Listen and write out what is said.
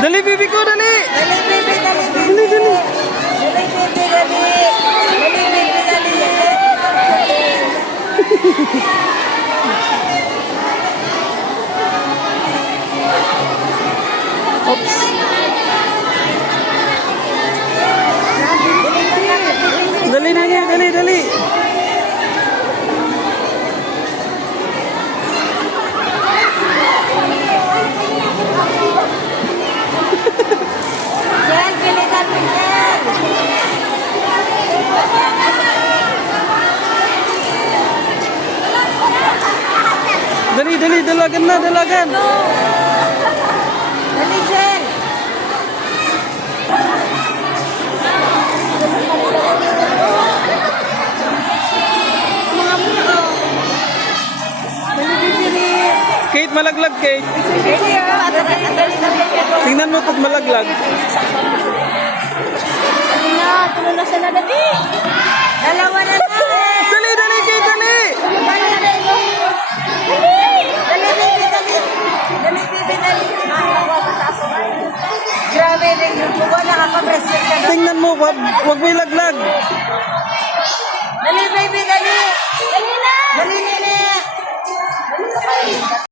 Dali, baby ko, dali! Dali, baby, dali, baby. Dali, dali! Dali, baby, dali. Dali, baby, dali. Oops! Dali, dali, dali, dali! Jen, pili natin, Jen. Dali, dali, dalagan na, dalagan! Dali, Jen. Dali, baby. Kate, malaglag, Kate! Dali, ah. Tingnan mo kung malaglag. Dali na, tulo na siya na, dali. Dalawa na lang. Dali, dali, Kate, dali! Dali, baby, dali. Dali, baby, dali. Grabe rin yung buwa, nakaka-bracelet ka na. Tingnan mo, wag may laglag. Dali, baby, dali. Dali na.